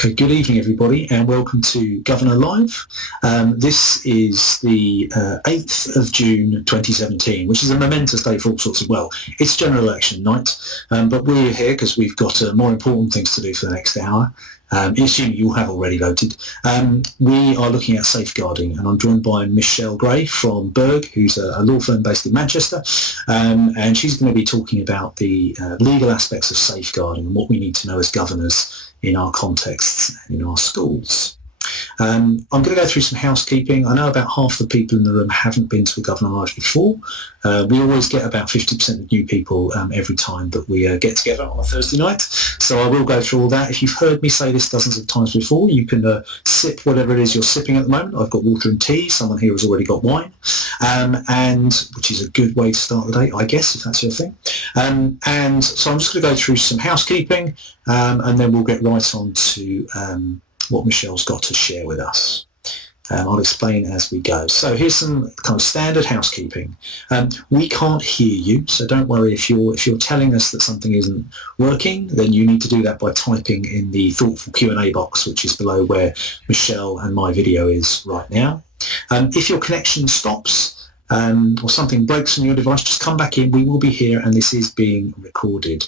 Okay, good evening everybody and welcome to Governor Live. This is the 8th of June 2017, which is a momentous day for all sorts of, well, it's general election night, but we're here because we've got more important things to do for the next hour. Assuming you have already voted. We are looking at safeguarding, and I'm joined by Michelle Gray from Berg, who's a law firm based in Manchester, and she's going to be talking about the legal aspects of safeguarding and what we need to know as governors in our contexts and in our schools. I'm going to go through some housekeeping. I know about half the people in the room haven't been to a Governor Live before. We always get about 50% of new people every time that we get together on a Thursday night. So I will go through all that. If you've heard me say this dozens of times before, you can sip whatever it is you're sipping at the moment. I've got water and tea. Someone here has already got wine, and which is a good way to start the day, I guess, if that's your thing. And so I'm just going to go through some housekeeping, and then we'll get right on to what Michelle's got to share with us. I'll explain as we go. So here's some kind of standard housekeeping. We can't hear you, so don't worry if you're telling us that something isn't working, then you need to do that by typing in the thoughtful Q&A box, which is below where Michelle and my video is right now. If your connection stops or something breaks on your device, just come back in. We will be here and this is being recorded.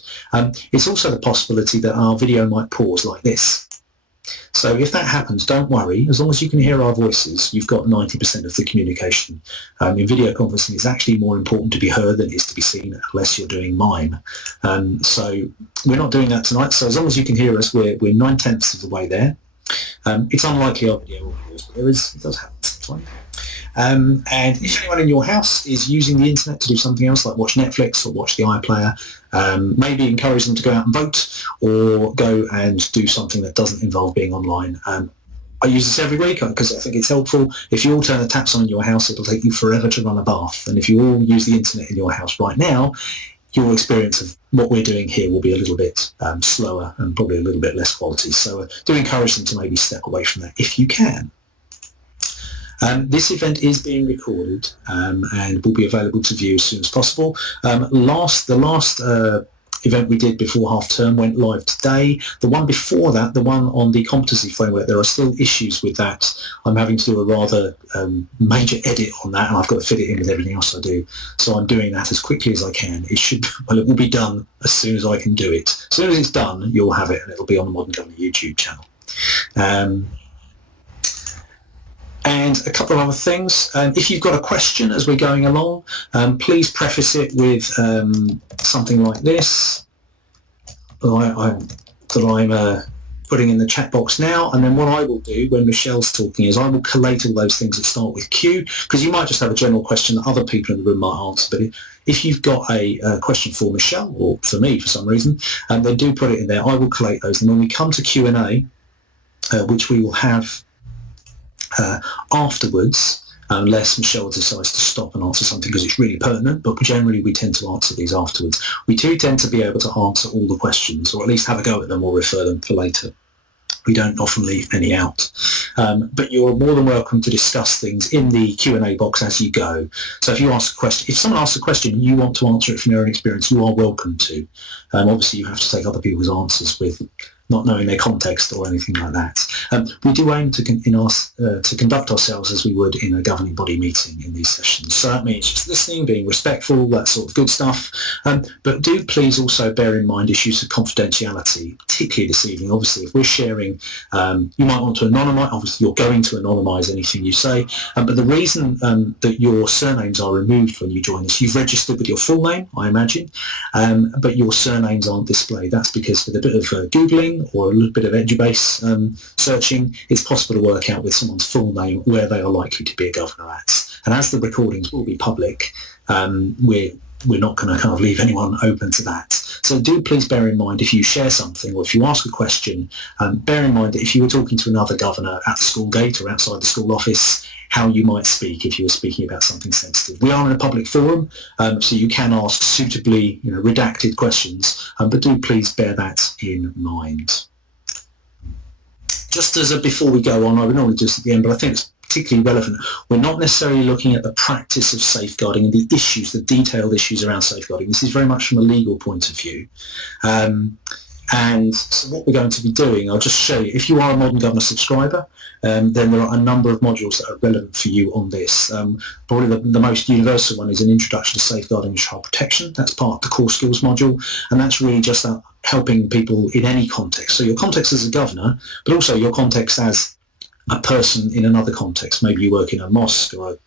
It's also the possibility that our video might pause like this. So if that happens, don't worry. As long as you can hear our voices, you've got 90% of the communication. In video conferencing, it's actually more important to be heard than it is to be seen, unless you're doing mime. So we're not doing that tonight. So as long as you can hear us, we're 9/10 of the way there. It's unlikely our video will pause, but it does happen sometimes. And if anyone in your house is using the internet to do something else, like watch Netflix or watch the iPlayer, maybe encourage them to go out and vote or go and do something that doesn't involve being online. I use this every week because I think it's helpful. If you all turn the taps on in your house, it'll take you forever to run a bath. And if you all use the internet in your house right now, your experience of what we're doing here will be a little bit slower and probably a little bit less quality. So do encourage them to maybe step away from that if you can. This event is being recorded and will be available to view as soon as possible. The last event we did before half term went live today. The one before that, the one on the competency framework, there are still issues with that. I'm having to do a rather major edit on that, and I've got to fit it in with everything else I do. So I'm doing that as quickly as I can. It will be done as soon as I can do it. As soon as it's done, you'll have it, and it'll be on the Modern Governor YouTube channel. And a couple of other things. If you've got a question as we're going along, please preface it with something like this that I'm putting in the chat box now. And then what I will do when Michelle's talking is I will collate all those things that start with Q, because you might just have a general question that other people in the room might answer. But if you've got a question for Michelle or for me for some reason, then do put it in there. I will collate those. And when we come to Q&A, which we will have afterwards, unless Michelle decides to stop and answer something because it's really pertinent, but generally we tend to answer these afterwards. We do tend to be able to answer all the questions, or at least have a go at them or refer them for later. We don't often leave any out. But you're more than welcome to discuss things in the Q&A box as you go. So if you ask a question, if someone asks a question and you want to answer it from your own experience, you are welcome to. Obviously you have to take other people's answers with not knowing their context or anything like that. We do aim to conduct ourselves as we would in a governing body meeting in these sessions. So that means just listening, being respectful, that sort of good stuff. But do please also bear in mind issues of confidentiality, particularly this evening. Obviously, if we're sharing, you might want to anonymise. Obviously, you're going to anonymise anything you say. But the reason that your surnames are removed when you join us, you've registered with your full name, I imagine, but your surnames aren't displayed. That's because with a bit of Googling or a little bit of edge-based searching, it's possible to work out with someone's full name where they are likely to be a governor at. And as the recordings will be public, we're not going to kind of leave anyone open to that. So do please bear in mind if you share something or if you ask a question, bear in mind that if you were talking to another governor at the school gate or outside the school office, how you might speak if you were speaking about something sensitive. We are in a public forum, so you can ask suitably, redacted questions, but do please bear that in mind. Just as before we go on, I would normally do this at the end, but I think it's particularly relevant. We're not necessarily looking at the practice of safeguarding and the issues, the detailed issues around safeguarding. This is very much from a legal point of view. And so what we're going to be doing, I'll just show you, if you are a Modern Governor subscriber, then there are a number of modules that are relevant for you on this. Probably the most universal one is an introduction to safeguarding and child protection. That's part of the core skills module, and that's really just helping people in any context. So your context as a governor, but also your context as a person in another context. Maybe you work in a mosque or a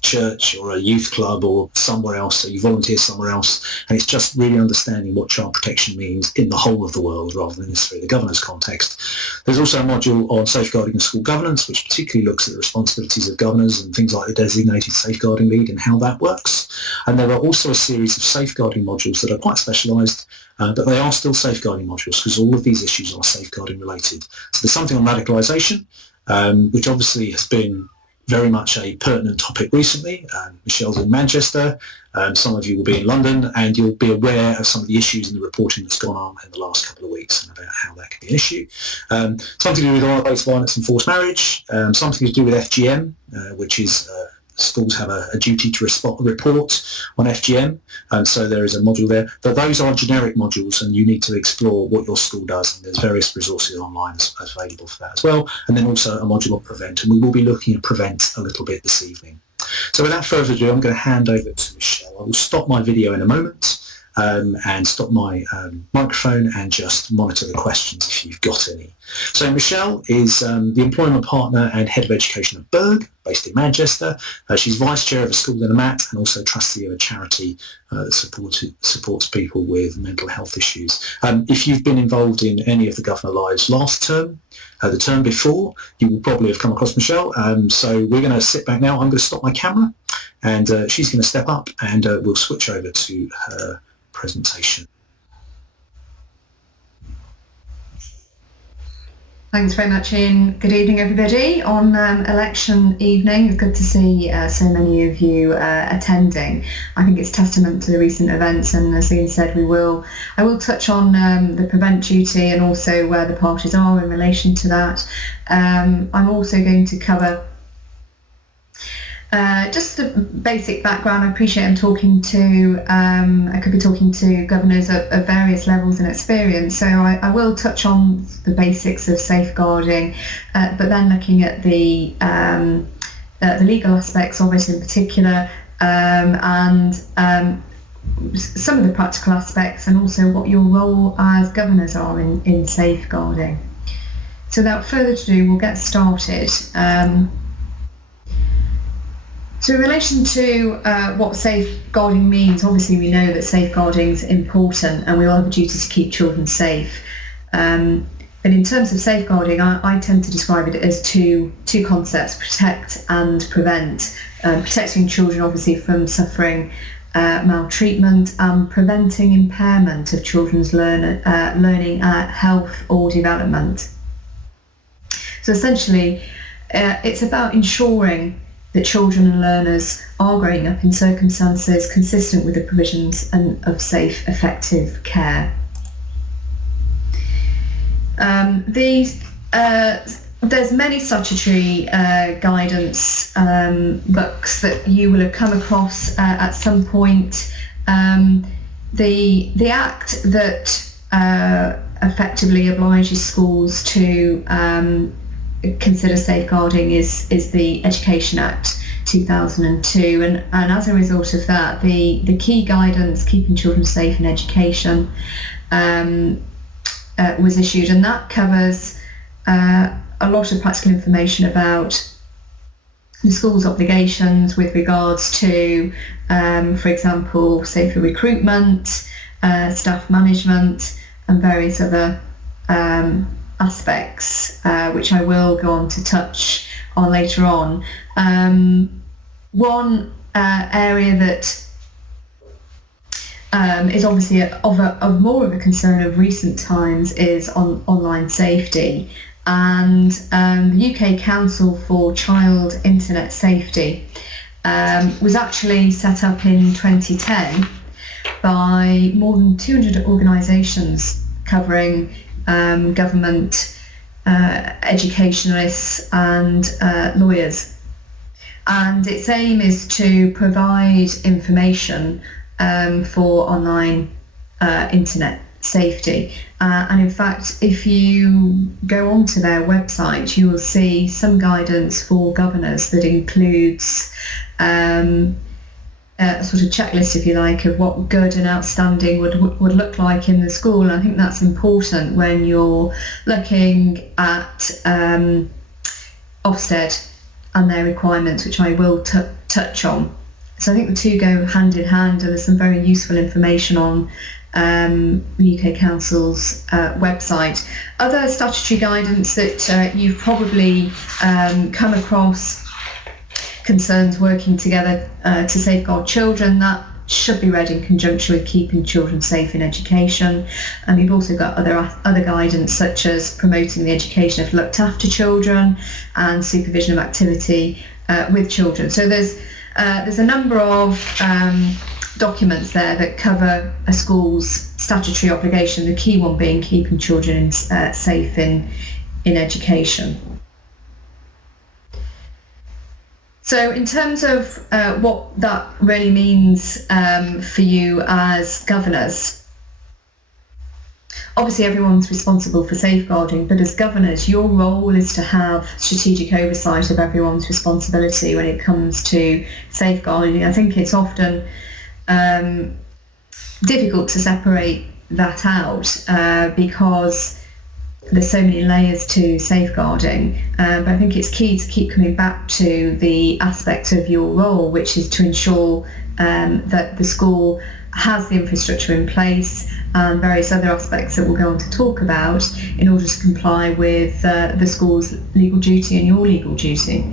church or a youth club or somewhere else, so you volunteer somewhere else, and it's just really understanding what child protection means in the whole of the world rather than necessarily the governor's context. There's also a module on safeguarding and school governance, which particularly looks at the responsibilities of governors and things like the designated safeguarding lead and how that works. And there are also a series of safeguarding modules that are quite specialised, but they are still safeguarding modules because all of these issues are safeguarding related. So there's something on radicalisation, which obviously has been very much a pertinent topic recently. Michelle's in Manchester, some of you will be in London, and you'll be aware of some of the issues in the reporting that's gone on in the last couple of weeks and about how that can be an issue. Something to do with honour-based violence and forced marriage, something to do with FGM, which is schools have a duty to report on FGM, and so there is a module there. But those are generic modules, and you need to explore what your school does, and there's various resources online available for that as well. And then also a module on prevent, and we will be looking at prevent a little bit this evening. So without further ado, I'm going to hand over to Michelle. I will stop my video in a moment and stop my microphone and just monitor the questions if you've got any. So Michelle is the employment partner and head of education at Berg, based in Manchester. She's vice chair of a school in a MAT and also trustee of a charity that supports people with mental health issues. If you've been involved in any of the Governor Lives last term, the term before, you will probably have come across Michelle. So we're going to sit back now. I'm going to stop my camera, and she's going to step up, and we'll switch over to her presentation. Thanks very much, Ian. Good evening, everybody. On election evening, it's good to see so many of you attending. I think it's testament to the recent events, and as Ian said, I will touch on the prevent duty and also where the parties are in relation to that. I'm also going to cover just a basic background. I appreciate I could be talking to governors of various levels and experience, so I will touch on the basics of safeguarding, but then looking at the legal aspects of it in particular, and some of the practical aspects, and also what your role as governors are in safeguarding. So without further ado, we'll get started. So in relation to what safeguarding means, obviously we know that safeguarding is important and we all have a duty to keep children safe. But in terms of safeguarding, I tend to describe it as two concepts: protect and prevent. Protecting children obviously from suffering maltreatment, and preventing impairment of children's learning, health or development. So essentially it's about ensuring that children and learners are growing up in circumstances consistent with the provisions of safe, effective care. There's many statutory guidance books that you will have come across at some point. The Act that effectively obliges schools to consider safeguarding is the Education Act 2002, and as a result of that, the key guidance keeping children safe in education was issued, and that covers a lot of practical information about the school's obligations with regards to, for example, safer recruitment, staff management, and various other aspects, which I will go on to touch on later on. One area that is obviously of more of a concern of recent times is online safety, and the UK Council for Child Internet Safety was actually set up in 2010 by more than 200 organisations covering government, educationalists and lawyers, and its aim is to provide information for online internet safety. And in fact, if you go onto their website, you will see some guidance for governors that includes a sort of checklist, if you like, of what good and outstanding would look like in the school. And I think that's important when you're looking at Ofsted and their requirements, which I will touch on. So I think the two go hand in hand, and there's some very useful information on the UK Council's website. Other statutory guidance that you've probably come across concerns working together to safeguard children. That should be read in conjunction with keeping children safe in education. And we've also got other guidance such as promoting the education of looked after children and supervision of activity with children. So there's a number of documents there that cover a school's statutory obligation, the key one being keeping children safe in education. So in terms of what that really means for you as governors, obviously everyone's responsible for safeguarding, but as governors, your role is to have strategic oversight of everyone's responsibility when it comes to safeguarding. I think it's often difficult to separate that out because there's so many layers to safeguarding, but I think it's key to keep coming back to the aspect of your role, which is to ensure that the school has the infrastructure in place and various other aspects that we'll go on to talk about in order to comply with the school's legal duty and your legal duty.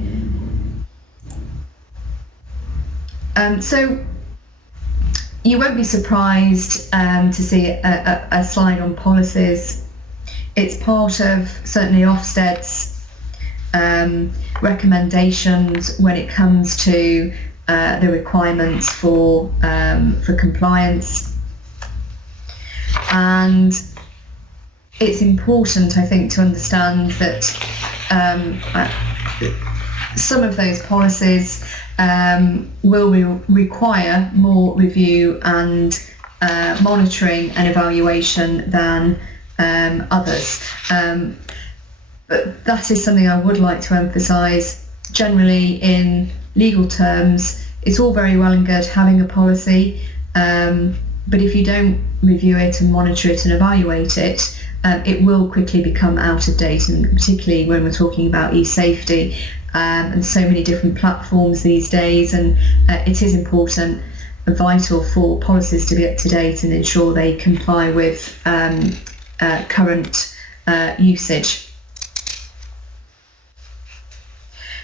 So you won't be surprised to see a slide on policies. It's part of certainly Ofsted's recommendations when it comes to the requirements for compliance, and it's important, I think, to understand that some of those policies will require more review and monitoring and evaluation than others. But that is something I would like to emphasise. Generally, in legal terms, it's all very well and good having a policy, but if you don't review it and monitor it and evaluate it, it will quickly become out of date, and particularly when we're talking about e-safety and so many different platforms these days, and it is important and vital for policies to be up to date and ensure they comply with current usage.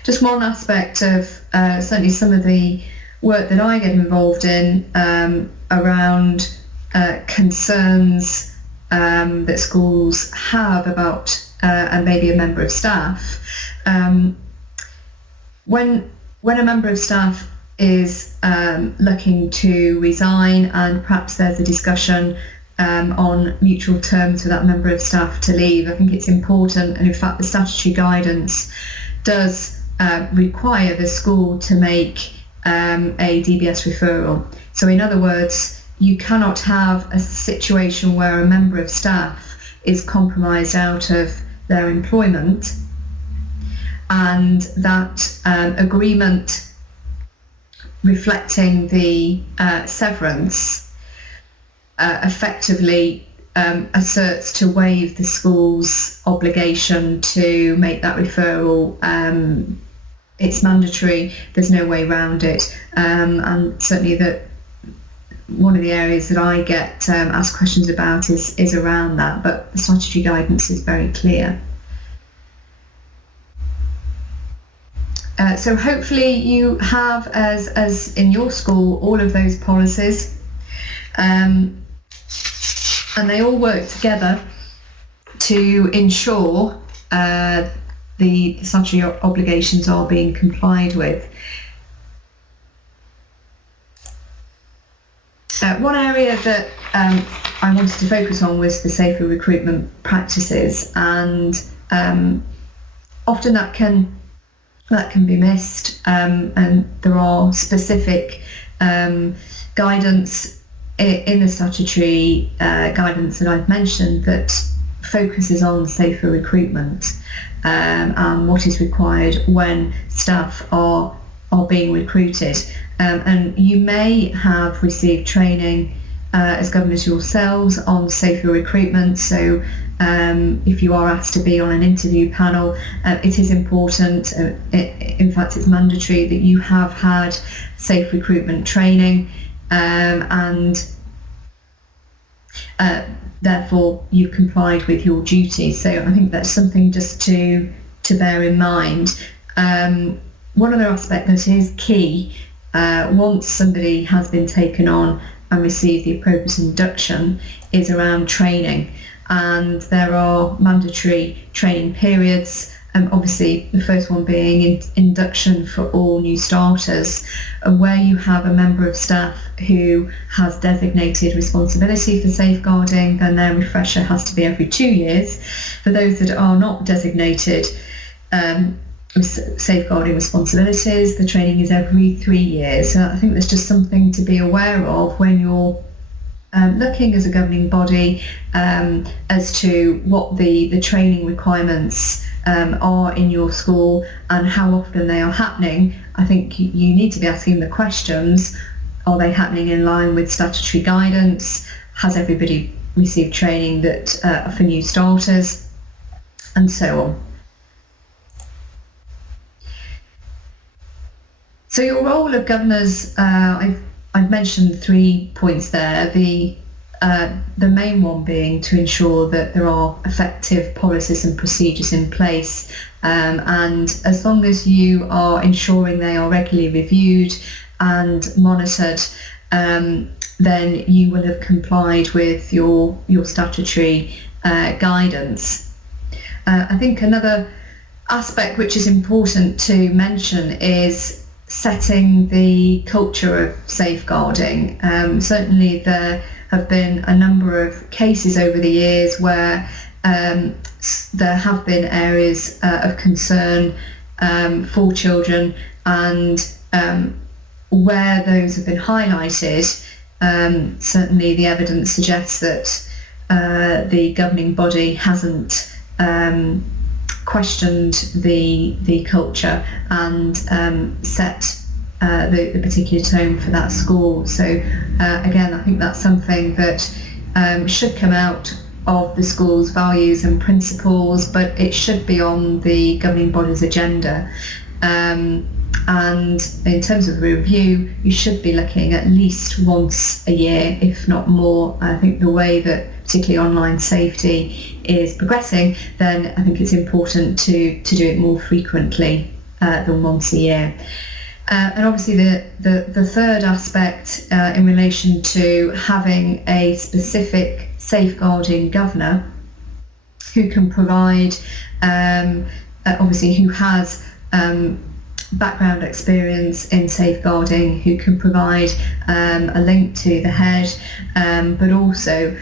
Just one aspect of certainly some of the work that I get involved in around concerns that schools have about and maybe a member of staff. When a member of staff is looking to resign and perhaps there's a discussion on mutual terms for that member of staff to leave, I think it's important, and in fact the statutory guidance does require the school to make a DBS referral. So in other words, you cannot have a situation where a member of staff is compromised out of their employment and that agreement reflecting the severance effectively asserts to waive the school's obligation to make that referral. It's mandatory, there's no way around it, and certainly that one of the areas that I get asked questions about is around that, but the statutory guidance is very clear. So hopefully you have, as in your school, all of those policies, and they all work together to ensure the statutory obligations are being complied with. One area that I wanted to focus on was the safer recruitment practices, and often that can be missed, and there are specific guidance in the statutory guidance that I've mentioned that focuses on safer recruitment and what is required when staff are being recruited. And you may have received training as governors yourselves on safer recruitment. So if you are asked to be on an interview panel, it is important, in fact it's mandatory, that you have had safe recruitment training, and therefore you've complied with your duties. So I think that's something just to bear in mind. One other aspect that is key, once somebody has been taken on and received the appropriate induction, is around training. And there are mandatory training periods, obviously the first one being induction for all new starters, where you have a member of staff who has designated responsibility for safeguarding, then their refresher has to be every 2 years. For those that are not designated safeguarding responsibilities, the training is every 3 years. So I think there's just something to be aware of when you're looking as a governing body as to what the training requirements are in your school and how often they are happening. I think you need to be asking the questions: are they happening in line with statutory guidance? Has everybody received training that for new starters? And so on. So your role of governors, I've mentioned 3 points there. The main one being to ensure that there are effective policies and procedures in place, and as long as you are ensuring they are regularly reviewed and monitored, then you will have complied with your statutory guidance. I think another aspect which is important to mention is setting the culture of safeguarding. Certainly there have been a number of cases over the years where there have been areas of concern for children, and where those have been highlighted, certainly the evidence suggests that the governing body hasn't questioned the culture and set the particular tone for that school. So again, I think that's something that should come out of the school's values and principles, but it should be on the governing body's agenda. And in terms of review, you should be looking at least once a year, if not more. I think the way that particularly online safety is progressing, then I think it's important to do it more frequently than once a year. And obviously the third aspect in relation to having a specific safeguarding governor who can provide, obviously who has background experience in safeguarding, who can provide a link to the head, but also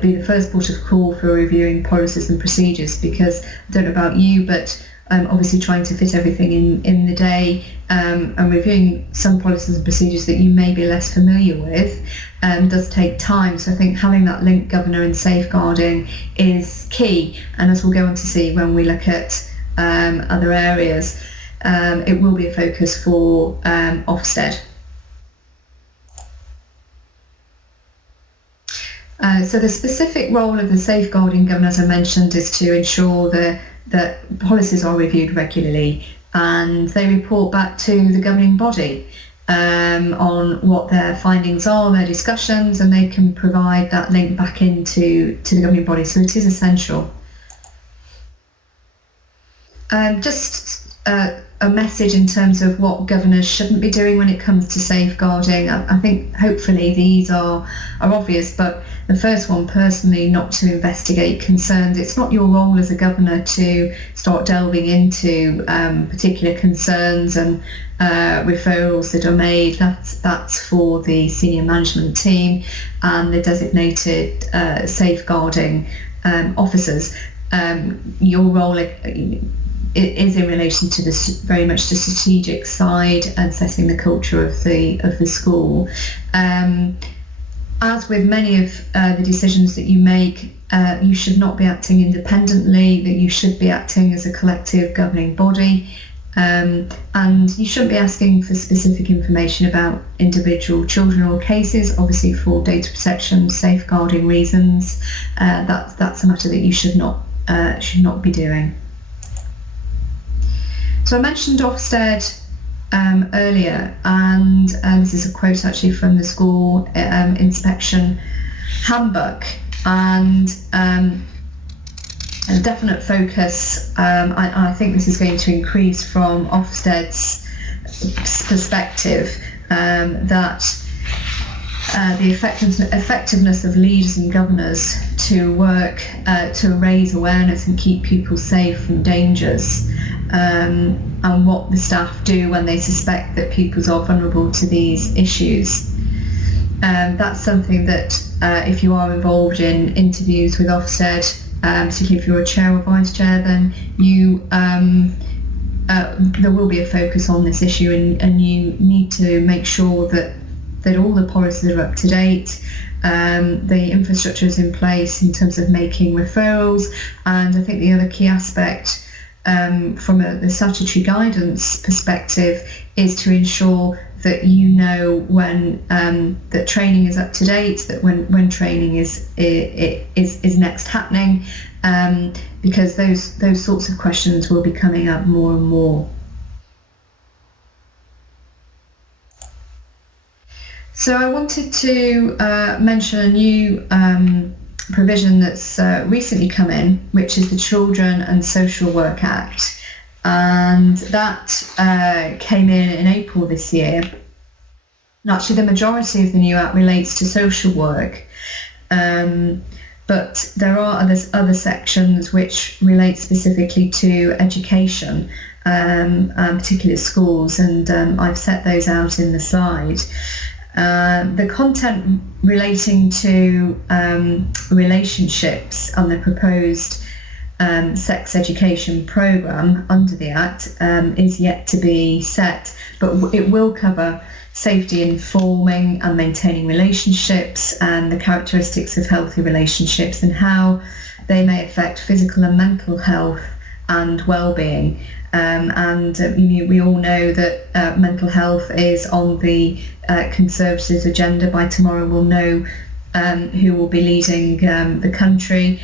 be the first port of call for reviewing policies and procedures, because I don't know about you, but obviously trying to fit everything in the day and reviewing some policies and procedures that you may be less familiar with does take time. So I think having that link governor in safeguarding is key, and as we'll go on to see when we look at other areas, it will be a focus for Ofsted. So the specific role of the safeguarding governor, as I mentioned, is to ensure that policies are reviewed regularly and they report back to the governing body on what their findings are, their discussions, and they can provide that link back into the governing body. So it is essential. Just a message in terms of what governors shouldn't be doing when it comes to safeguarding. I think hopefully these are obvious, but the first one, personally, not to investigate concerns. It's not your role as a governor to start delving into particular concerns and referrals that are made. That's for the senior management team and the designated safeguarding officers. Your role it is in relation to this, very much the strategic side and setting the culture of the school. as with many of the decisions that you make, you should not be acting independently, that you should be acting as a collective governing body, and you shouldn't be asking for specific information about individual children or cases, obviously for data protection, safeguarding reasons. That's a matter that you should not be doing. So I mentioned Ofsted earlier, and this is a quote actually from the school inspection handbook, and a definite focus, I think this is going to increase from Ofsted's perspective, that the effectiveness of leaders and governors to work to raise awareness and keep people safe from dangers, and what the staff do when they suspect that pupils are vulnerable to these issues. That's something that if you are involved in interviews with Ofsted, particularly if you're a chair or vice chair, then there will be a focus on this issue, and you need to make sure that all the policies are up to date, the infrastructure is in place in terms of making referrals, and I think the other key aspect from the statutory guidance perspective is to ensure that you know when that training is up to date, that when training is next happening, because those sorts of questions will be coming up more and more. So I wanted to mention a new provision that's recently come in, which is the Children and Social Work Act, and that came in April this year. And actually, the majority of the new act relates to social work, but there are other sections which relate specifically to education, particularly schools, and I've set those out in the slide. The content relating to relationships and the proposed sex education programme under the Act is yet to be set, but it will cover safety in forming and maintaining relationships and the characteristics of healthy relationships and how they may affect physical and mental health and well-being. We all know that mental health is on the Conservatives' agenda. By tomorrow we'll know who will be leading the country,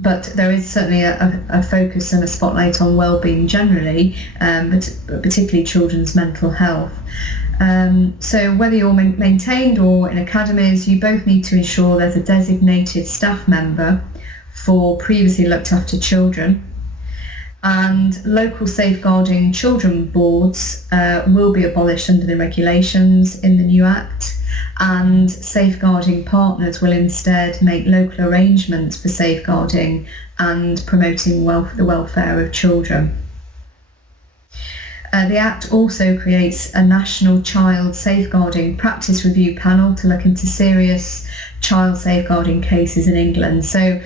but there is certainly a focus and a spotlight on well-being generally, but particularly children's mental health. So whether you're maintained or in academies, you both need to ensure there's a designated staff member for previously looked after children, and local safeguarding children boards will be abolished under the regulations in the new Act, and safeguarding partners will instead make local arrangements for safeguarding and promoting the welfare of children. The Act also creates a national child safeguarding practice review panel to look into serious child safeguarding cases in England. So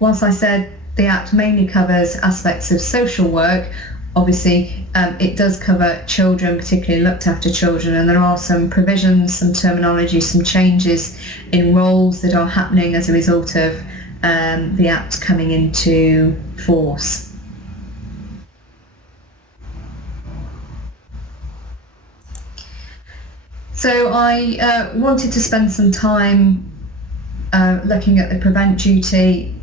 whilst I said the Act mainly covers aspects of social work, obviously it does cover children, particularly looked after children, and there are some provisions, some terminology, some changes in roles that are happening as a result of the Act coming into force. So I wanted to spend some time looking at the prevent duty.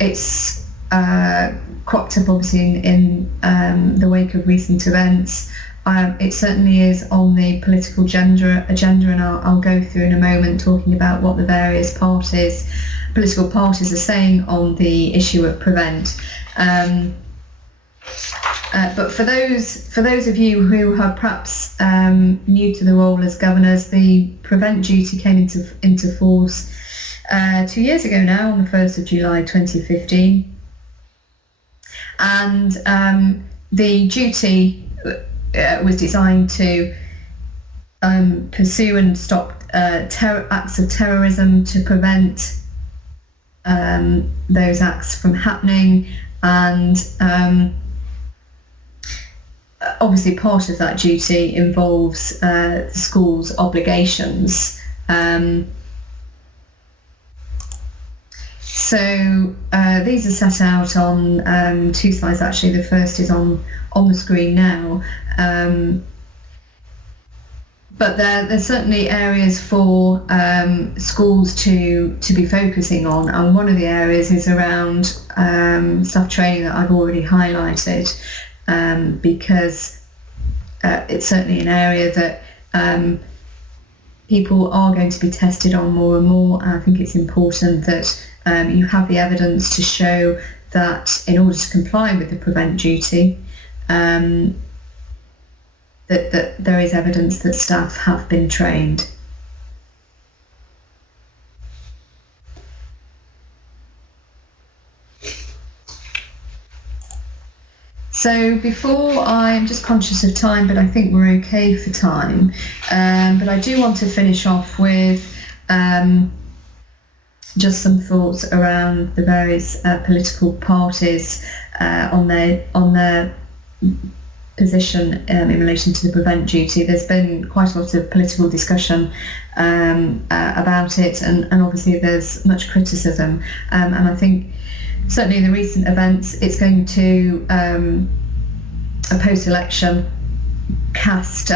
It's cropped up obviously in the wake of recent events. It certainly is on the political agenda, and I'll go through in a moment talking about what the various political parties are saying on the issue of prevent. But for those of you who are perhaps new to the role as governors, the prevent duty came into force 2 years ago now, on the 1st of July 2015. And the duty was designed to pursue and stop acts of terrorism, to prevent those acts from happening, and obviously part of that duty involves the school's obligations. So these are set out on 2 slides actually. The first is on the screen now. But there's certainly areas for schools to be focusing on, and one of the areas is around staff training that I've already highlighted, because it's certainly an area that people are going to be tested on more and more. And I think it's important that you have the evidence to show that in order to comply with the prevent duty, that there is evidence that staff have been trained. So I'm just conscious of time, but I think we're okay for time. But I do want to finish off with just some thoughts around the various political parties on their position in relation to the prevent duty. There's been quite a lot of political discussion about it, and obviously there's much criticism, and I think certainly in the recent events it's going to a post-election cast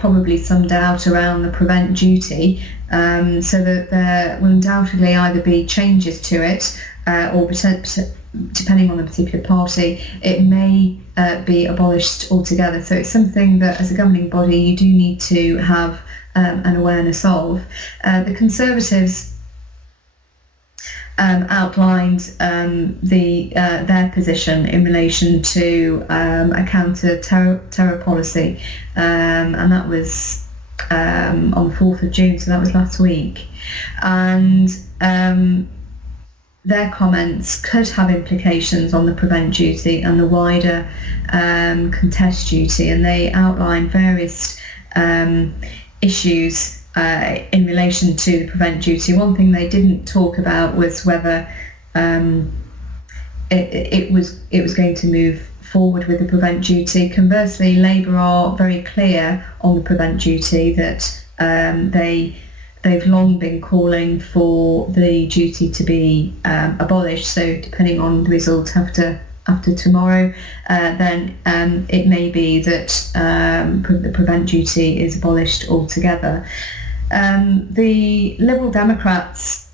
probably some doubt around the prevent duty, so that there will undoubtedly either be changes to it or depending on the particular party, it may be abolished altogether. So it's something that as a governing body you do need to have an awareness of. The Conservatives outlined their position in relation to a counter-terror policy, and that was on the 4th of June, so that was last week. And their comments could have implications on the prevent duty and the wider contest duty, and they outlined various issues in relation to the prevent duty. One thing they didn't talk about was whether it was going to move forward with the prevent duty. Conversely, Labour are very clear on the prevent duty that they've long been calling for the duty to be abolished. So depending on the result after tomorrow, then it may be that the prevent duty is abolished altogether. The Liberal Democrats,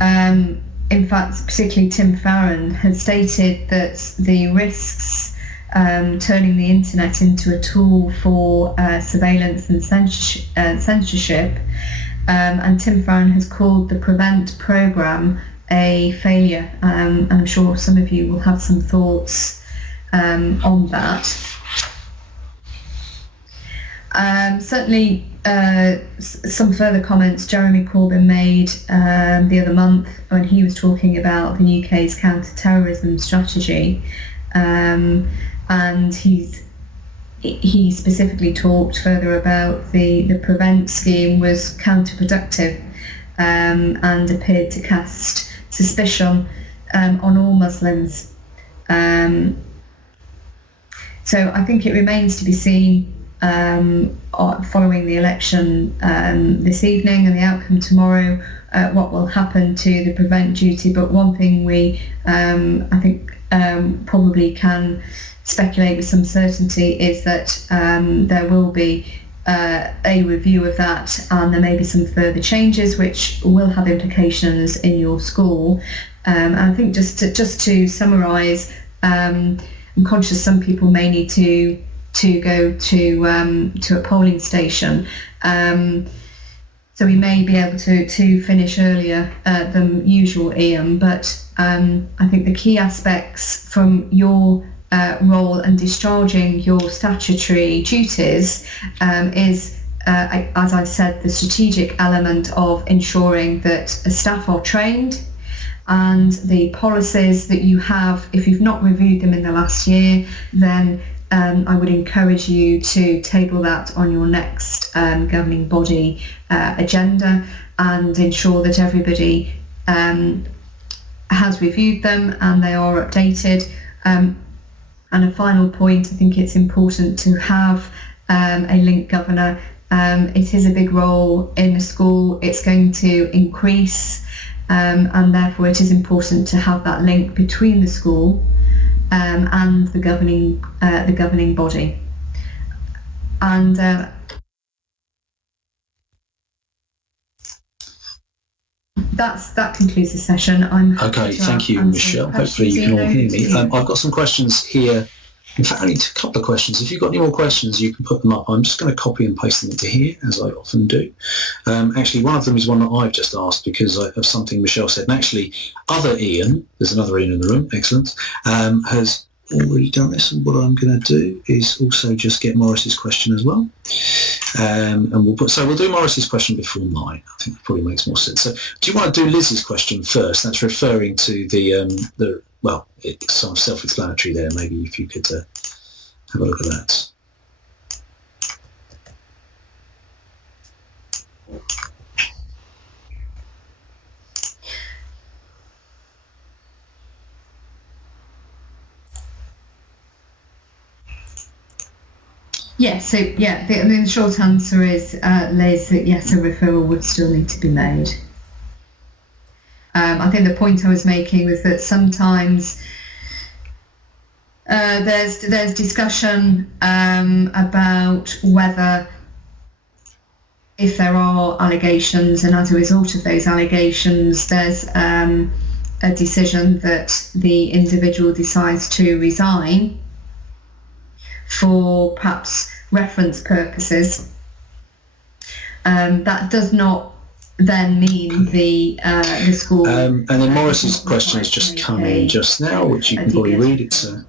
in fact particularly Tim Farron, has stated that the risks turning the internet into a tool for surveillance and censorship, and Tim Farron has called the Prevent programme a failure. I'm sure some of you will have some thoughts on that. Certainly some further comments Jeremy Corbyn made the other month when he was talking about the UK's counter-terrorism strategy, and he specifically talked further about the Prevent scheme was counterproductive and appeared to cast suspicion on all Muslims. So I think it remains to be seen following the election this evening and the outcome tomorrow, what will happen to the prevent duty. But one thing we I think probably can speculate with some certainty is that there will be a review of that, and there may be some further changes which will have implications in your school. And I think just to summarise, I'm conscious some people may need to go to a polling station, so we may be able to finish earlier than usual, Ian. But I think the key aspects from your role and discharging your statutory duties is, as I said, the strategic element of ensuring that staff are trained, and the policies that you have, if you've not reviewed them in the last year, then I would encourage you to table that on your next governing body agenda and ensure that everybody has reviewed them and they are updated. And a final point, I think it's important to have a link governor. It is a big role in a school. It's going to increase, and therefore it is important to have that link between the school and the governing body. And that concludes the session. Okay, thank you, Michelle. Hopefully you can all hear me. I've got some questions here. In fact, only a couple of questions. If you've got any more questions, you can put them up. I'm just going to copy and paste them into here, as I often do. Actually, one of them is one that I've just asked because of something Michelle said. And actually, other Ian, there's another Ian in the room, excellent, has already done this. And what I'm going to do is also just get Maurice's question as well. And we'll do Maurice's question before mine. I think that probably makes more sense. So do you want to do Liz's question first? That's referring to the well, it's sort of self-explanatory there. Maybe if you could have a look at that. Yes, the short answer is, Liz, that yes, a referral would still need to be made. I think the point I was making was that sometimes there's discussion about whether, if there are allegations, and as a result of those allegations, there's a decision that the individual decides to resign for perhaps reference purposes, that does not then mean the school. And then Maurice's question has just come in just now, which you can probably read it. So.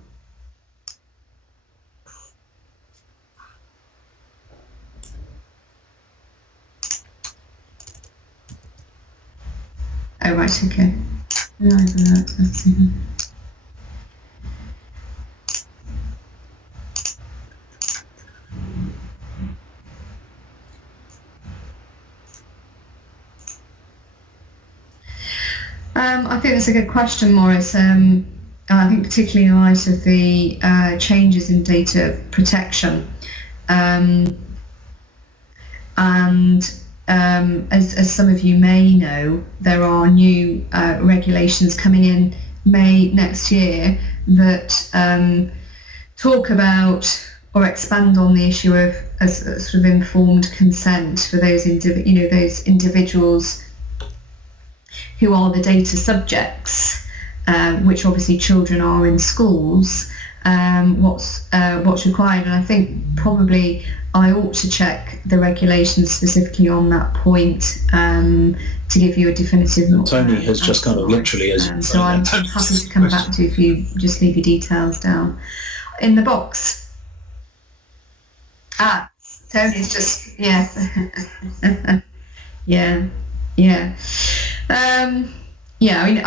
Oh right, okay. I think that's a good question, Maurice. I think particularly in light of the changes in data protection, and as some of you may know, there are new regulations coming in May next year that talk about or expand on the issue of a sort of informed consent for those those individuals who are the data subjects, which obviously children are in schools. What's required, and I think probably I ought to check the regulations specifically on that point to give you a definitive. Tony has just kind of literally, as you so I'm happy to come back to you if you just leave your details down in the box. Tony's just I mean,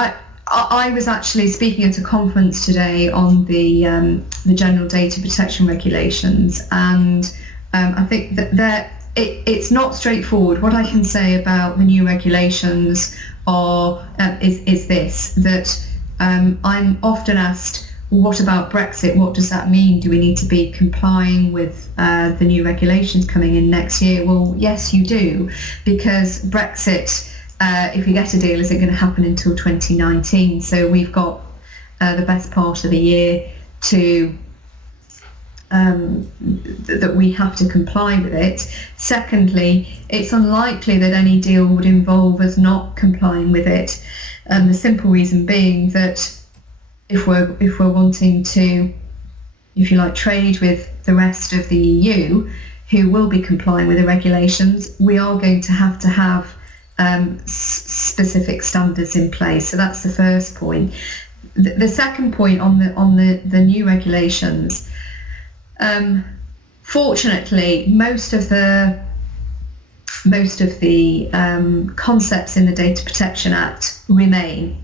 I was actually speaking at a conference today on the general data protection regulations, and I think that it's not straightforward. What I can say about the new regulations is this, that I'm often asked, well, what about Brexit? What does that mean? Do we need to be complying with the new regulations coming in next year? Well, yes, you do, because Brexit, if we get a deal, isn't going to happen until 2019. So we've got the best part of the year to that we have to comply with it. Secondly, it's unlikely that any deal would involve us not complying with it. The simple reason being that if we're wanting to, if you like, trade with the rest of the EU, who will be complying with the regulations, we are going to have specific standards in place. So that's the first point. The second point on the new regulations, fortunately, most of the concepts in the Data Protection Act remain.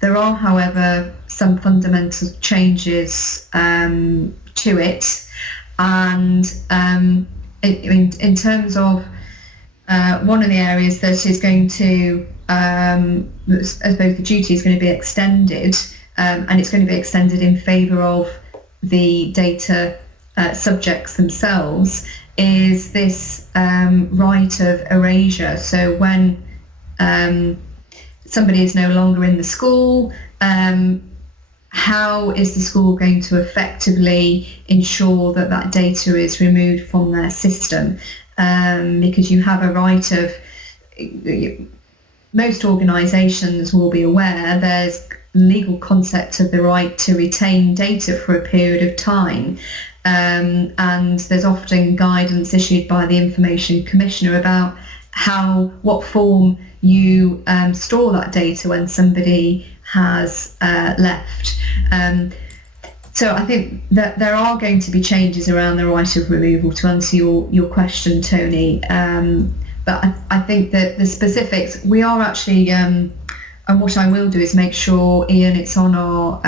There are, however, some fundamental changes to it, and in terms of one of the areas that is going to, as both the duty is going to be extended, and it's going to be extended in favour of the data subjects themselves is this right of erasure. So when somebody is no longer in the school, how is the school going to effectively ensure that that data is removed from their system? Because you have a right of, most organisations will be aware there's legal concept of the right to retain data for a period of time. And there's often guidance issued by the Information Commissioner about what form you store that data when somebody has left. So I think that there are going to be changes around the right of removal, to answer your question, Tony. But I think that the specifics, we are actually, and what I will do is make sure, Ian, it's on our,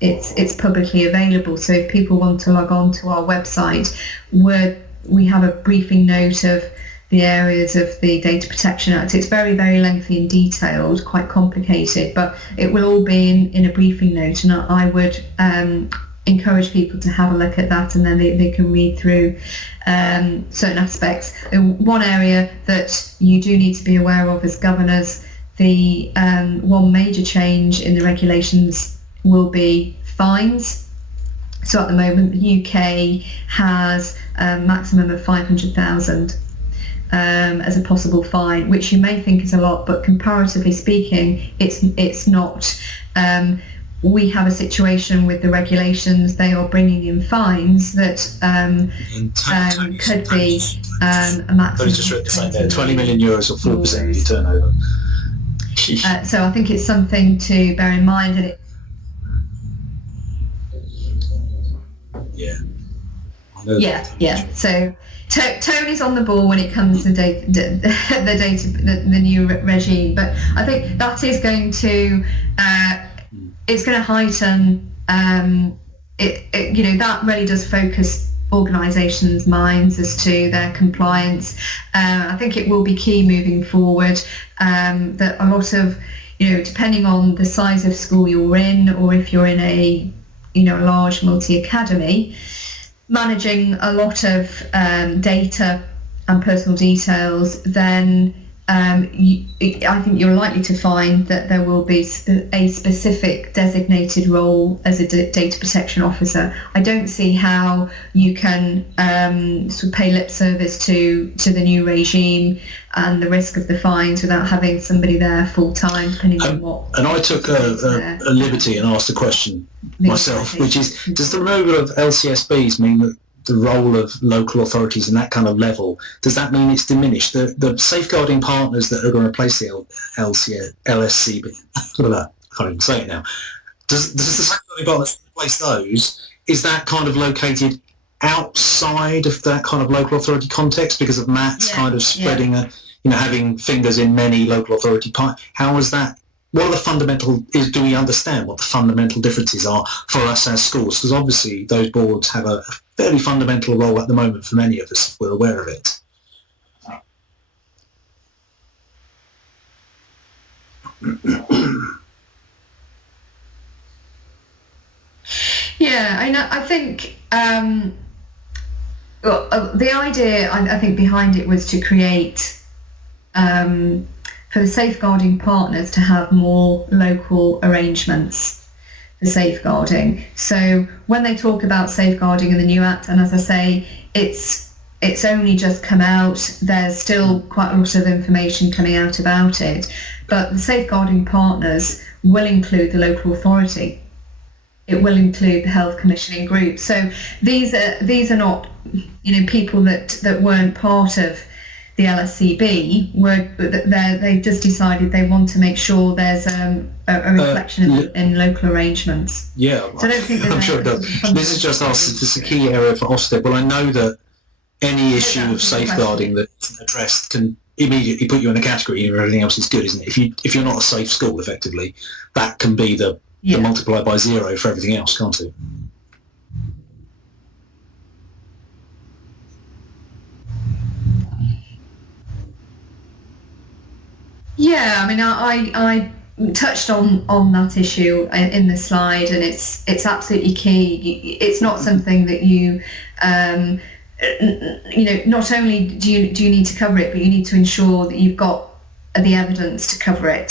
it's publicly available. So if people want to log on to our website, we have a briefing note of the areas of the Data Protection Act. It's very, very lengthy and detailed, quite complicated, but it will all be in a briefing note, and I would encourage people to have a look at that, and then they can read through certain aspects. One area that you do need to be aware of as governors, the one major change in the regulations will be fines. So at the moment, the UK has a maximum of 500,000 as a possible fine, which you may think is a lot, but comparatively speaking, it's not. We have a situation with the regulations; they are bringing in fines that could be a maximum. Just read the same there, 20 million euros or 4% of your turnover. So I think it's something to bear in mind, and it. Yeah. So Tony's on the ball when it comes to the new regime, but I think that is going to it's going to heighten that really does focus organisations' minds as to their compliance. I think it will be key moving forward that a lot of, depending on the size of school you're in, or if you're in a large multi-academy, managing a lot of data and personal details, then I think you're likely to find that there will be a specific designated role as a data protection officer. I don't see how you can sort of pay lip service to the new regime and the risk of the fines without having somebody there full time, depending on what. And I took a liberty and asked a question myself, which is, does the removal of LCSBs mean that the role of local authorities and that kind of level, does that mean it's diminished? The safeguarding partners that are going to replace the LSCB, I can't even say it now, does the safeguarding partners replace those? Is that kind of located outside of that kind of local authority context because of Matt's kind of spreading having fingers in many local authority parts? How is that? What are the fundamental, do we understand what the fundamental differences are for us as schools? Because obviously those boards have a fairly fundamental role at the moment for many of us, if we're aware of it. Yeah, I think the idea, I think, behind it was to create for the safeguarding partners to have more local arrangements for safeguarding. So when they talk about safeguarding in the new Act, and as I say, it's only just come out, there's still quite a lot of information coming out about it, but the safeguarding partners will include the local authority. It will include the health commissioning group. So these are not people that weren't part of the LSCB, they've just decided they want to make sure there's a reflection in local arrangements. Yeah, so I don't think I'm sure it does. This is just us. It's a key area for Ofsted. Well, I know that any issue of safeguarding that's addressed can immediately put you in a category and everything else is good, isn't it? If you're not a safe school, effectively, that can be the multiplied by zero for everything else, can't it? Yeah, I mean, touched on that issue in the slide, and it's absolutely key. It's not something that you not only do you need to cover it, but you need to ensure that you've got the evidence to cover it.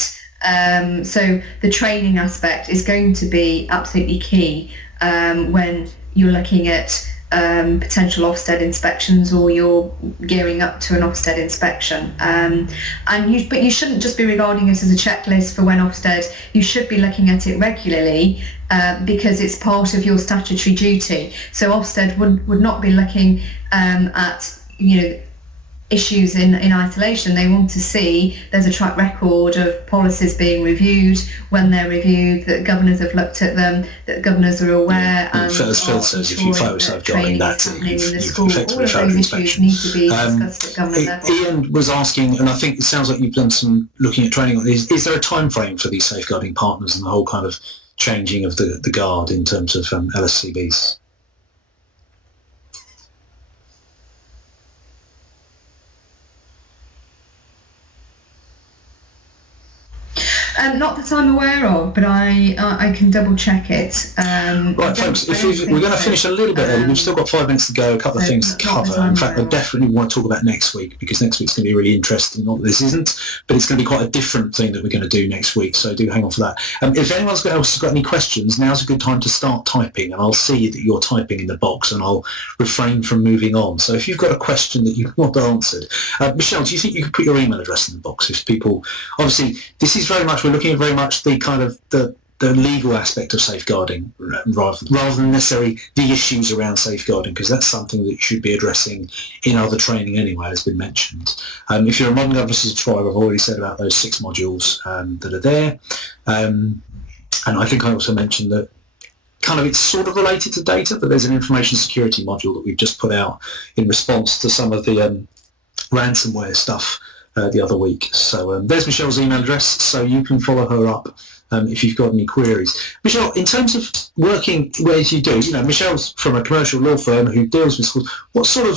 So the training aspect is going to be absolutely key when you're looking at potential Ofsted inspections, or you're gearing up to an Ofsted inspection. But you shouldn't just be regarding it as a checklist for when Ofsted. You should be looking at it regularly because it's part of your statutory duty. So Ofsted would not be looking at issues in isolation. They want to see there's a track record of policies being reviewed, when they're reviewed, that governors have looked at them, that governors are aware, and as Phil says, if you fail safeguarding that, you've effectively failed an inspection. Need to be discussed at government level. Ian was asking, and I think it sounds like you've done some looking at training on this, is there a time frame for these safeguarding partners and the whole kind of changing of the guard in terms of LSCBs? Not that I'm aware of, but I can double check it. Right, folks, we're going to finish a little bit early. We've still got 5 minutes to go, a couple of things to cover. In fact, I definitely want to talk about next week, because next week's going to be really interesting. Not that this isn't, but it's going to be quite a different thing that we're going to do next week, so do hang on for that. If anyone else has got any questions, now's a good time to start typing, and I'll see that you're typing in the box, and I'll refrain from moving on. So if you've got a question that you want answered, Michelle, do you think you could put your email address in the box? If people, obviously, this is very much, we're looking at very much the kind of the legal aspect of safeguarding rather than necessarily the issues around safeguarding, because that's something that you should be addressing in other training anyway, as been mentioned. If you're a modern governance tribe, I've already said about those 6 modules that are there. And I think I also mentioned that kind of it's sort of related to data, but there's an information security module that we've just put out in response to some of the ransomware stuff the other week. So there's Michelle's email address, so you can follow her up if you've got any queries. Michelle, in terms of working where you do, Michelle's from a commercial law firm who deals with schools. What sort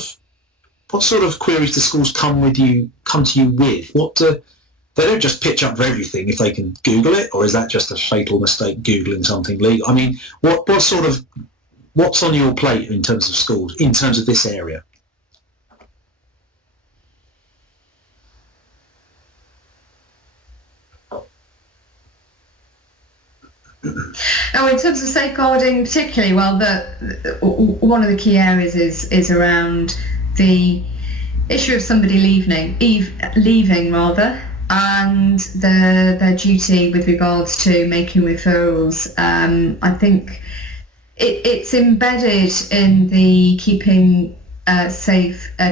of queries do schools come to you with? They don't just pitch up for everything if they can Google it, or is that just a fatal mistake Googling something legal? I mean, what's on your plate in terms of schools, in terms of this area? Oh, in terms of safeguarding particularly, well, one of the key areas is around the issue of somebody leaving and their duty with regards to making referrals. I think it's embedded in the keeping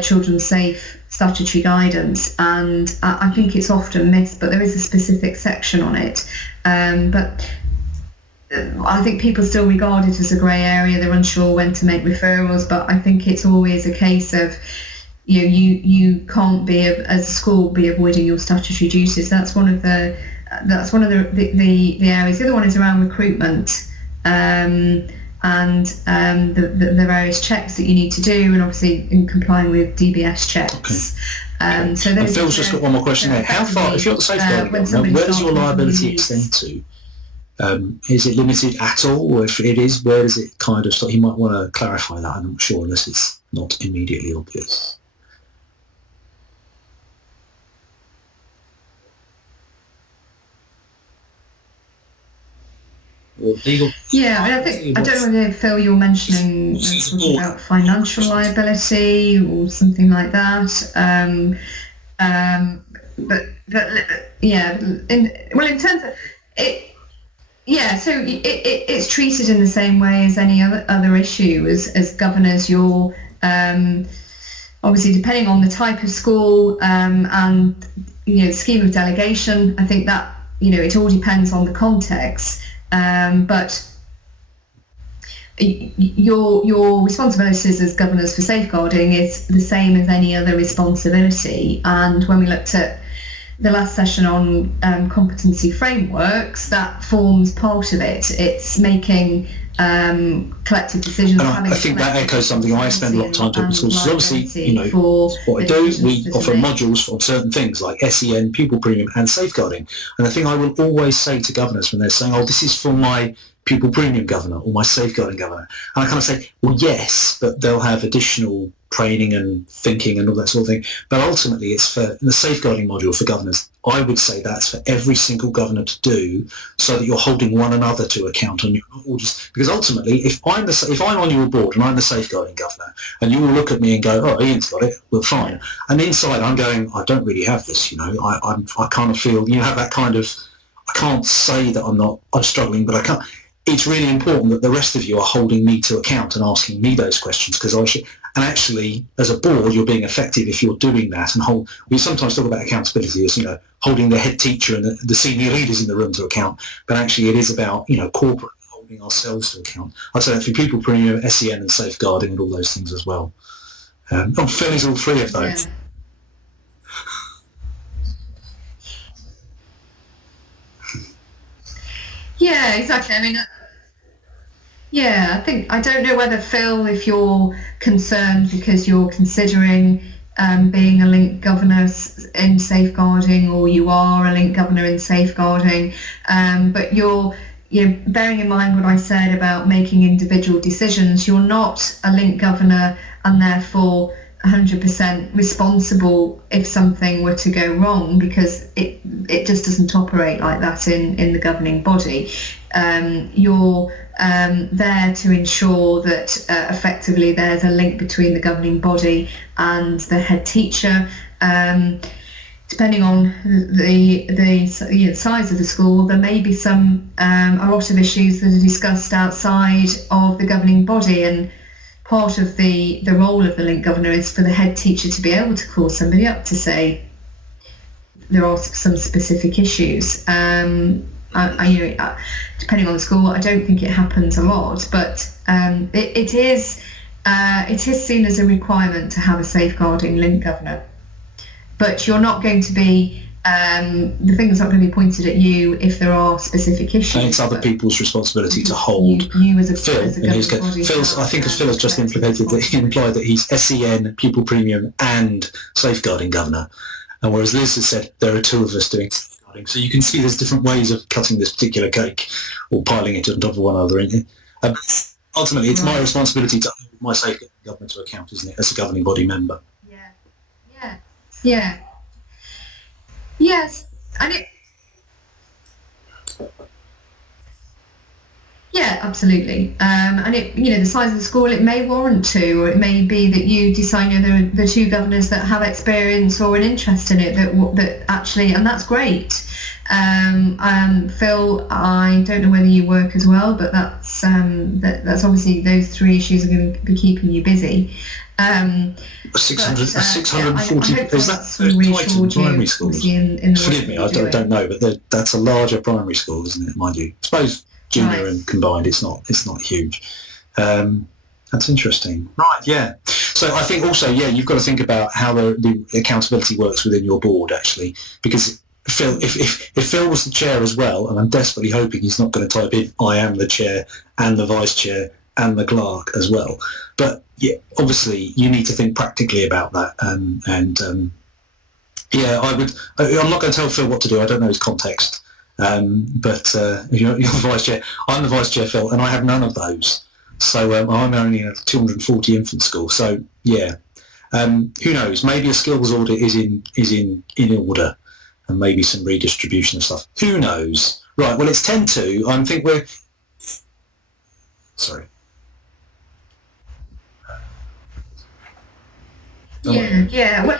children safe statutory guidance, and I think it's often missed, but there is a specific section on it. But I think people still regard it as a grey area. They're unsure when to make referrals, but I think it's always a case of you can't be, as a school, be avoiding your statutory duties. That's one of the areas. The other one is around recruitment and the various checks that you need to do, and obviously in complying with DBS checks. Okay. So and Phil's just got one more question there. How far, if you're at the safeguarding, where does your liability extend to? Is it limited at all, or if it is, where does it kind of stop? You might want to clarify that, I'm not sure, unless it's not immediately obvious. Yeah, I don't know, Phil, you're mentioning something about financial liability or something like that. But yeah, in terms of it. Yeah, so it's treated in the same way as any other issue. As governors, you're obviously, depending on the type of school and the scheme of delegation, I think that it all depends on the context. But your responsibilities as governors for safeguarding is the same as any other responsibility. And when we looked at the last session on competency frameworks, that forms part of it. It's making collective decisions. And I think that echoes something I spend a lot of time talking to schools. So obviously, what I do, we offer modules on certain things like SEN, pupil premium and safeguarding. And the thing I will always say to governors when they're saying, oh, this is for my pupil premium governor or my safeguarding governor, and I kind of say, well, yes, but they'll have additional training and thinking and all that sort of thing. But ultimately, it's for the safeguarding module for governors. I would say that's for every single governor to do, so that you're holding one another to account on your orders. Because ultimately, if I'm on your board and I'm the safeguarding governor, and you will look at me and go, oh, Ian's got it, well, fine. And inside, I'm going, I don't really have this. I kind of feel, have that kind of. I can't say that I'm struggling, but I can't. It's really important that the rest of you are holding me to account and asking me those questions, because I should. And actually, as a board, you're being effective if you're doing that. And we sometimes talk about accountability as holding the head teacher and the senior leaders in the room to account. But actually, it is about corporate holding ourselves to account. I'd say that for pupil premium, SEN, and safeguarding, and all those things as well. Phil is all three of those. Yeah, exactly. I mean. Yeah, I don't know whether, Phil, if you're concerned because you're considering being a link governor in safeguarding, or you are a link governor in safeguarding, but you're bearing in mind what I said about making individual decisions. You're not a link governor and therefore 100% responsible if something were to go wrong, because it just doesn't operate like that in the governing body. You're there to ensure that effectively there's a link between the governing body and the head teacher. Depending on the size of the school, there may be a lot of issues that are discussed outside of the governing body, and part of the role of the link governor is for the head teacher to be able to call somebody up to say there are some specific issues. Depending on the school, I don't think it happens a lot, but it is seen as a requirement to have a safeguarding link governor. But you're not going to be the finger's not going to be pointed at you if there are specific issues. And it's other people's responsibility to hold. You as a Phil, as a in his governing case, body I think as Phil has just implied that he's SEN, pupil premium, and safeguarding governor. And whereas Liz has said there are two of us doing safeguarding, so you can see there's different ways of cutting this particular cake or piling it on top of one another. Ultimately, it's my responsibility to hold my safeguarding government to account, isn't it, as a governing body member? Yeah. Yes, and yeah, absolutely. And the size of the school, it may warrant two, or it may be that you decide there are the two governors that have experience or an interest in it that actually, and that's great. Phil, I don't know whether you work as well, but that's obviously those three issues are going to be keeping you busy. 640, is that quite a primary school? Forgive me, I don't know, but that's a larger primary school, isn't it, mind you? I suppose junior and combined, it's not huge. That's interesting. Right, yeah. So I think also, you've got to think about how the accountability works within your board, actually, because Phil, if Phil was the chair as well, and I'm desperately hoping he's not going to type in I am the chair and the vice chair and the clerk as well. But obviously you need to think practically about that. I'm not going to tell Phil what to do. I don't know his context. But you're the vice chair. I'm the vice chair, Phil, and I have none of those. So I'm only in a 240 infant school. So who knows? Maybe a skills audit is in order, and maybe some redistribution of stuff. Who knows? Right. Well, it's 10:02. I think we're. Sorry. Yeah. Well,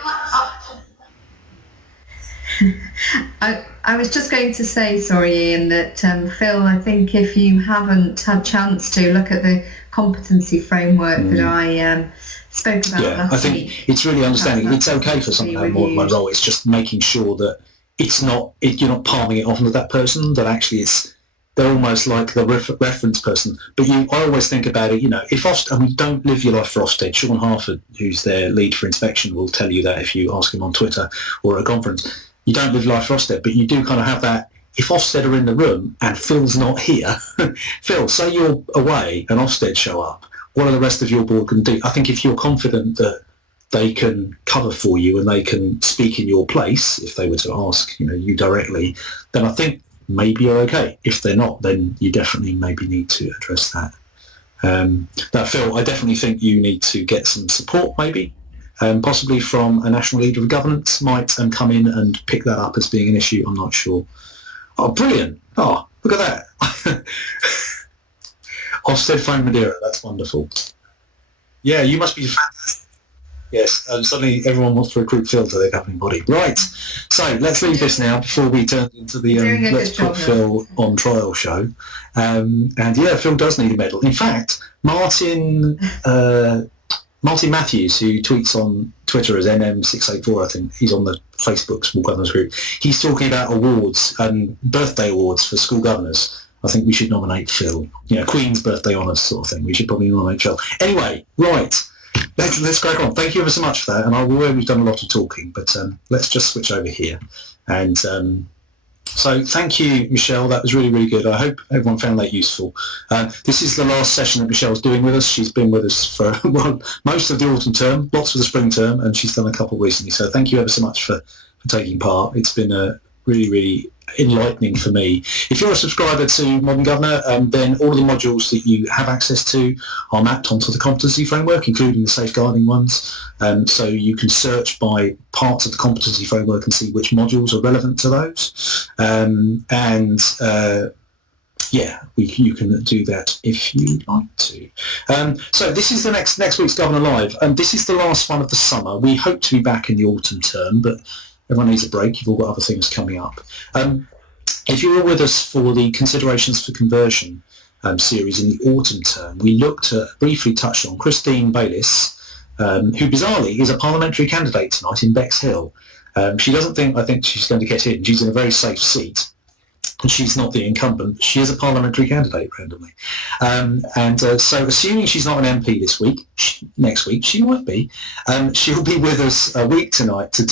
I was just going to say, sorry, Ian, that Phil, I think if you haven't had a chance to look at the competency framework that I spoke about last week. I think it's really understanding. It's okay for someone to have more of my role. It's just making sure that you're not palming it off onto that person, that actually they're almost like the reference person. But I always think about it, if Ofsted, don't live your life for Ofsted. Sean Harford, who's their lead for inspection, will tell you that if you ask him on Twitter or at a conference. you don't live life for Ofsted, but you do kind of have that, if Ofsted are in the room and Phil's not here, Phil, say you're away and Ofsted show up, what are the rest of your board going to do? I think if you're confident that they can cover for you and they can speak in your place, if they were to ask, you directly, then I think maybe you're okay. If they're not, then you definitely maybe need to address that. Now, Phil, I definitely think you need to get some support, maybe, possibly from a national leader of governance might come in and pick that up as being an issue. I'm not sure. Oh, brilliant. Oh, look at that. Ofsted phone Madeira. That's wonderful. Yeah, you must be fantastic. Yes, suddenly everyone wants to recruit Phil to their governing body. Right, so let's leave this now before we turn into the Let's Put Phil on Trial show. And yeah, Phil does need a medal. In fact, Martin Matthews, who tweets on Twitter as NM684, I think, he's on the Facebook Small Governors Group, he's talking about awards, birthday awards for school governors. I think we should nominate Phil. Queen's birthday honours sort of thing. We should probably nominate Phil. Anyway, right. Let's crack on. Thank you ever so much for that. And I've already done a lot of talking, but let's just switch over here. And so thank you, Michelle. That was really, really good. I hope everyone found that useful. This is the last session that Michelle's doing with us. She's been with us for most of the autumn term, lots of the spring term, and she's done a couple recently. So thank you ever so much for taking part. It's been really, really enlightening for me. If you're a subscriber to Modern Governor, then all of the modules that you have access to are mapped onto the competency framework, including the safeguarding ones. So you can search by parts of the competency framework and see which modules are relevant to those. You can do that if you'd like to. So this is the next week's Governor Live, and this is the last one of the summer. We hope to be back in the autumn term, but everyone needs a break. You've all got other things coming up. If you were with us for the Considerations for Conversion series in the autumn term, we briefly touched on Christine Bayliss, who bizarrely is a parliamentary candidate tonight in Bexhill. She doesn't I think she's going to get in. She's in a very safe seat. And she's not the incumbent. She is a parliamentary candidate, randomly. So assuming she's not an MP next week, she might be. She'll be with us a week tonight to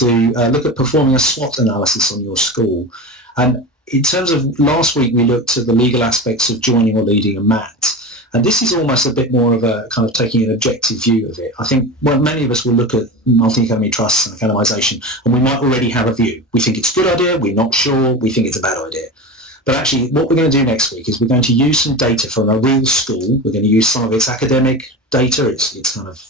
look at performing a SWOT analysis on your school. And in terms of last week, we looked at the legal aspects of joining or leading a MAT. And this is almost a bit more of a kind of taking an objective view of it. I think many of us will look at multi-academy trusts and academisation, and we might already have a view. We think it's a good idea, we're not sure, we think it's a bad idea. But actually, what we're going to do next week is we're going to use some data from a real school. We're going to use some of its academic data, its kind of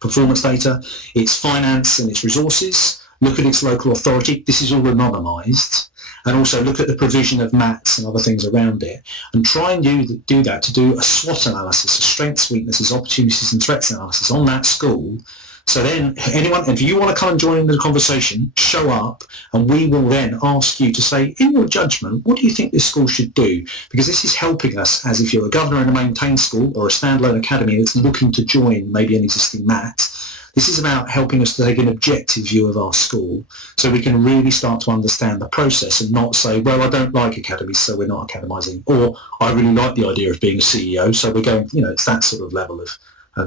performance data, its finance and its resources, look at its local authority. This is all anonymised. And also look at the provision of MATs and other things around it, and try and do that to do a SWOT analysis, a strengths, weaknesses, opportunities and threats analysis on that school. So then if you want to come and join in the conversation, show up, and we will then ask you to say, in your judgment, what do you think this school should do? Because this is helping us, as if you're a governor in a maintained school or a standalone academy that's looking to join maybe an existing MAT. This is about helping us to take an objective view of our school so we can really start to understand the process and not say, well, I don't like academies, so we're not academising, or I really like the idea of being a CEO, so we're going, it's that sort of level of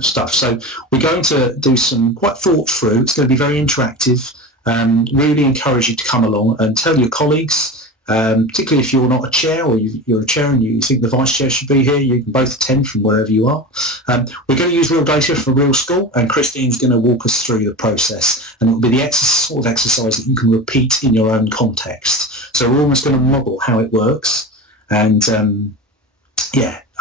stuff. So we're going to do some quite thought through. It's going to be very interactive. Really encourage you to come along and tell your colleagues, particularly if you're not a chair or you're a chair and you think the vice chair should be here, you can both attend from wherever you are. We're going to use real data from real school, and Christine's going to walk us through the process, and it will be the sort of exercise that you can repeat in your own context. So we're almost going to model how it works, and and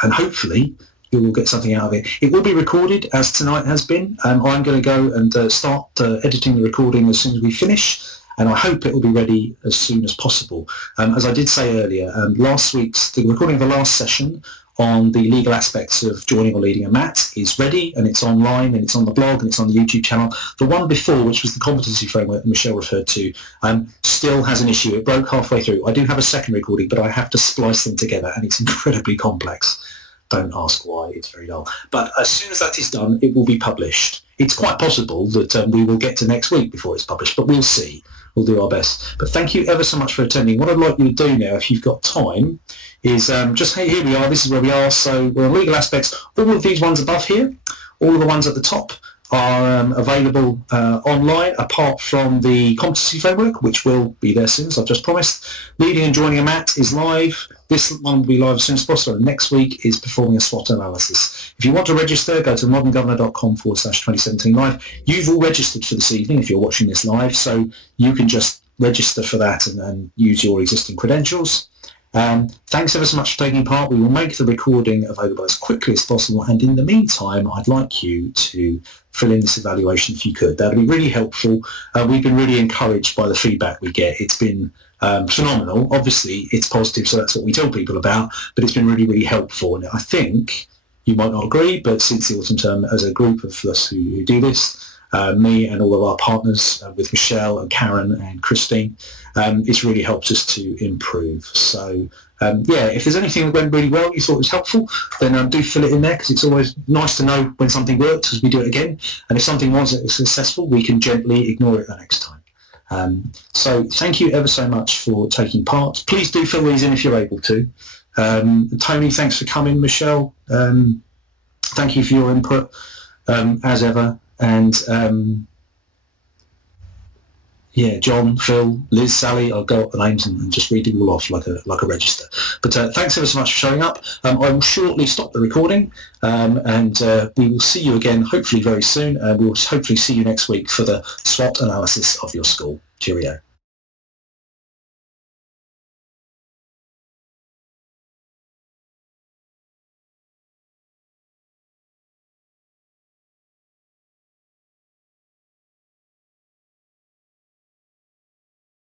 hopefully you will get something out of it. It will be recorded, as tonight has been. I'm going to go and start editing the recording as soon as we finish, and I hope it will be ready as soon as possible. As I did say earlier, the recording of the last session on the legal aspects of joining or leading a MAT is ready, and it's online, and it's on the blog, and it's on the YouTube channel. The one before, which was the competency framework that Michelle referred to, still has an issue. It broke halfway through. I do have a second recording, but I have to splice them together, and it's incredibly complex. Don't ask why, it's very dull. But as soon as that is done, it will be published. It's quite possible that we will get to next week before it's published, but we'll see. We'll do our best. But thank you ever so much for attending. What I'd like you to do now, if you've got time, is here we are, this is where we are. So we're on legal aspects. All of these ones above here, all of the ones at the top are available online, apart from the competency framework, which will be there soon, as I've just promised. Leading and joining a MAT is live. This one will be live as soon as possible. And next week is performing a SWOT analysis. If you want to register, go to moderngovernor.com/2017 live. You've all registered for this evening if you're watching this live, so you can just register for that and use your existing credentials. Thanks ever so much for taking part. We will make the recording available as quickly as possible, and in the meantime I'd like you to fill in this evaluation if you could. That would be really helpful. We've been really encouraged by the feedback we get. It's been phenomenal. Obviously it's positive, so that's what we tell people about, but it's been really, really helpful. And I think you might not agree, but since the autumn term, as a group of us who do this, me and all of our partners with Michelle and Karen and Christine, it's really helped us to improve. So if there's anything that went really well, you thought was helpful, then do fill it in there, because it's always nice to know when something works as we do it again. And if something wasn't successful, we can gently ignore it the next time. So thank you ever so much for taking part. Please do fill these in if you're able to. Tony, thanks for coming. Michelle, thank you for your input, as ever. And John, Phil, Liz, Sally, I'll go up the names and just read it all off like a register. But thanks ever so much for showing up. I will shortly stop the recording, and we will see you again hopefully very soon. We will hopefully see you next week for the SWOT analysis of your school. Cheerio.